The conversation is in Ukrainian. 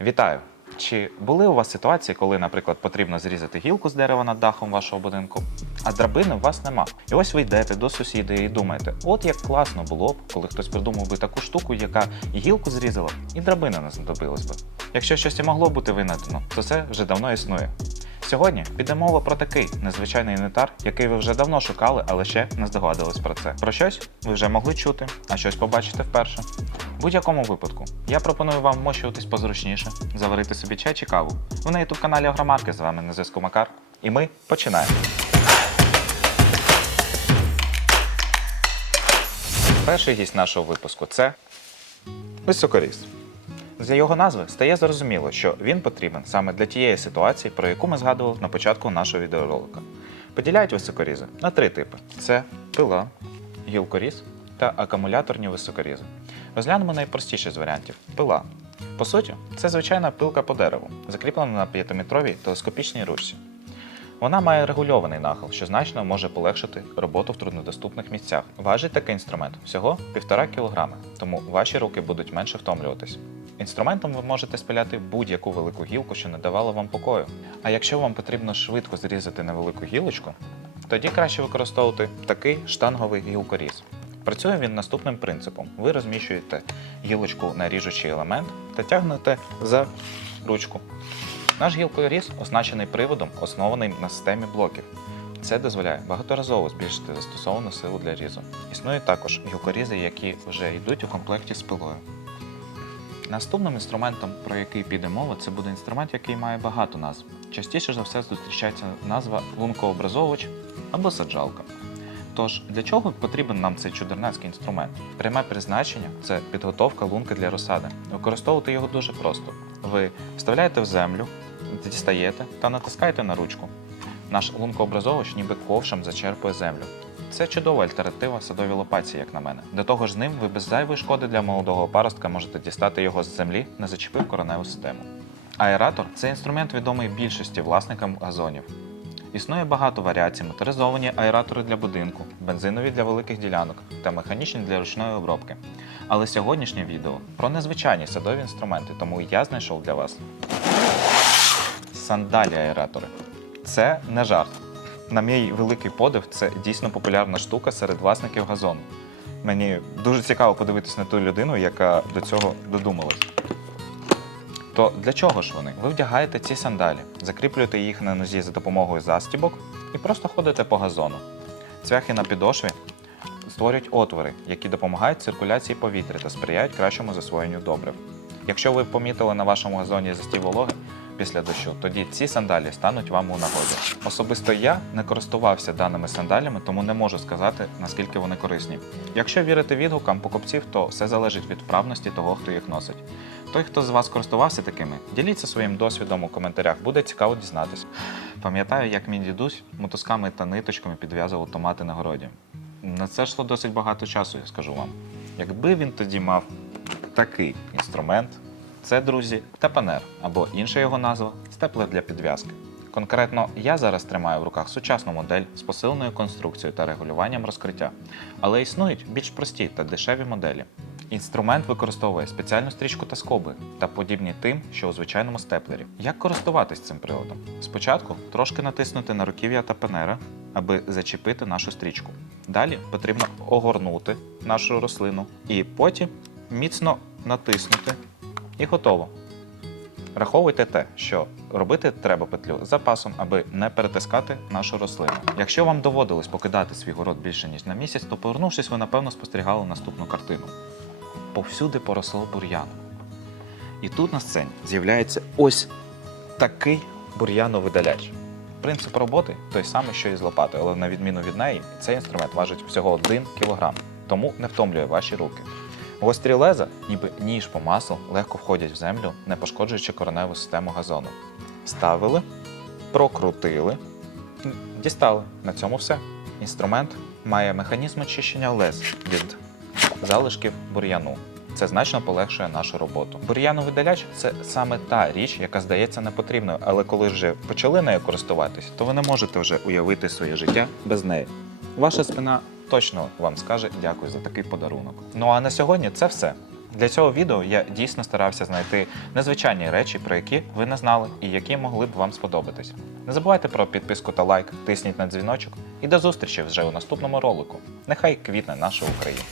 Вітаю! Чи були у вас ситуації, коли, наприклад, потрібно зрізати гілку з дерева над дахом вашого будинку, а драбини у вас нема? І ось ви йдете до сусіда і думаєте, от як класно було б, коли хтось придумав би таку штуку, яка і гілку зрізала, і драбина не знадобилась би. Якщо щось і могло бути винайдено, то це вже давно існує. Сьогодні піде мова про такий незвичайний інвентар, який ви вже давно шукали, але ще не здогадувались про це. Про щось ви вже могли чути, а щось побачите вперше. В будь-якому випадку я пропоную вам вмощуватись позручніше, заварити собі чай чи каву. Ви на youtube каналі Агромарки, з вами на зв'язку Макар. І ми починаємо. Перший гість нашого випуску це високоріс. З його назви стає зрозуміло, що він потрібен саме для тієї ситуації, про яку ми згадували на початку нашого відеоролика. Поділяють високорізи на три типи: це пила, гілкоріз та акумуляторні високорізи. Розглянемо найпростіший з варіантів пила. По суті, це звичайна пилка по дереву, закріплена на 5-метровій телескопічній ручці. Вона має регульований нахил, що значно може полегшити роботу в труднодоступних місцях. Важить такий інструмент всього 1,5 кг, тому ваші руки будуть менше втомлюватись. Інструментом ви можете спиляти будь-яку велику гілку, що не давала вам покою. А якщо вам потрібно швидко зрізати невелику гілочку, тоді краще використовувати такий штанговий гілкоріз. Працює він наступним принципом: ви розміщуєте гілочку на ріжучий елемент та тягнете за ручку. Наш гілкоріз оснащений приводом, основаним на системі блоків. Це дозволяє багаторазово збільшити застосовану силу для різу. Існують також гілкорізи, які вже йдуть у комплекті з пилою. Наступним інструментом, про який піде мова, це буде інструмент, який має багато назв. Частіше за все зустрічається назва лункообразовувач або саджалка. Тож, для чого потрібен нам цей чудернацький інструмент? Пряме призначення це підготовка лунки для розсади. Використовувати його дуже просто. Ви вставляєте в землю, дістаєте та натискаєте на ручку. Наш лункообразовувач ніби ковшем зачерпує землю. Це чудова альтернатива садовій лопаці, як на мене. До того ж, ним ви без зайвої шкоди для молодого паростка можете дістати його з землі, не зачепив кореневу систему. Аератор це інструмент відомий більшості власникам газонів. Існує багато варіацій: моторизовані аератори для будинку, бензинові для великих ділянок та механічні для ручної обробки. Але сьогоднішнє відео про незвичайні садові інструменти, тому я знайшов для вас сандалі аератори. Це не жарт. На мій великий подив, це дійсно популярна штука серед власників газону. Мені дуже цікаво подивитись на ту людину, яка до цього додумалась. То для чого ж вони? Ви вдягаєте ці сандалі, закріплюєте їх на нозі за допомогою застібок і просто ходите по газону. Цвяхи на підошві створюють отвори, які допомагають циркуляції повітря та сприяють кращому засвоєнню добрив. Якщо ви помітили на вашому газоні застій вологи після дощу, тоді ці сандалі стануть вам у нагоді. Особисто я не користувався даними сандалями, тому не можу сказати, наскільки вони корисні. Якщо вірити відгукам покупців, то все залежить від вправності того, хто їх носить. Той, хто з вас користувався такими, діліться своїм досвідом у коментарях, буде цікаво дізнатись. Пам'ятаю, як мій дідусь мотузками та ниточками підв'язував томати на городі. На це йшло досить багато часу, я скажу вам. Якби він тоді мав такий інструмент, це, друзі, тепанер або інша його назва степлер для підв'язки. Конкретно я зараз тримаю в руках сучасну модель з посиленою конструкцією та регулюванням розкриття, але існують більш прості та дешеві моделі. Інструмент використовує спеціальну стрічку та скоби та подібні тим, що у звичайному степлері. Як користуватись цим приладом? Спочатку трошки натиснути на руків'я тапанера, аби зачепити нашу стрічку. Далі потрібно огорнути нашу рослину і потім міцно натиснути і готово. Враховуйте те, що робити треба петлю з запасом, аби не перетискати нашу рослину. Якщо вам доводилось покидати свій город більше ніж на місяць, то повернувшись, ви напевно спостерігали наступну картину. Повсюди поросло бур'яном. І тут на сцені з'являється ось такий бур'яновидаляч. Принцип роботи той самий, що і з лопатою, але на відміну від неї, цей інструмент важить всього 1 кг, тому не втомлює ваші руки. Гострі леза, ніби ніж по маслу, легко входять в землю, не пошкоджуючи кореневу систему газону. Ставили, прокрутили, дістали. На цьому все. Інструмент має механізм очищення лез від залишків бур'яну. Це значно полегшує нашу роботу. Бур'яновидаляч це саме та річ, яка здається непотрібною, але коли вже почали нею користуватись, то ви не можете вже уявити своє життя без неї. Ваша спина точно вам скаже дякую за такий подарунок. Ну а на сьогодні це все. Для цього відео я дійсно старався знайти незвичайні речі, про які ви не знали і які могли б вам сподобатись. Не забувайте про підписку та лайк, тисніть на дзвіночок і до зустрічі вже у наступному ролику. Нехай квітне наша Україна.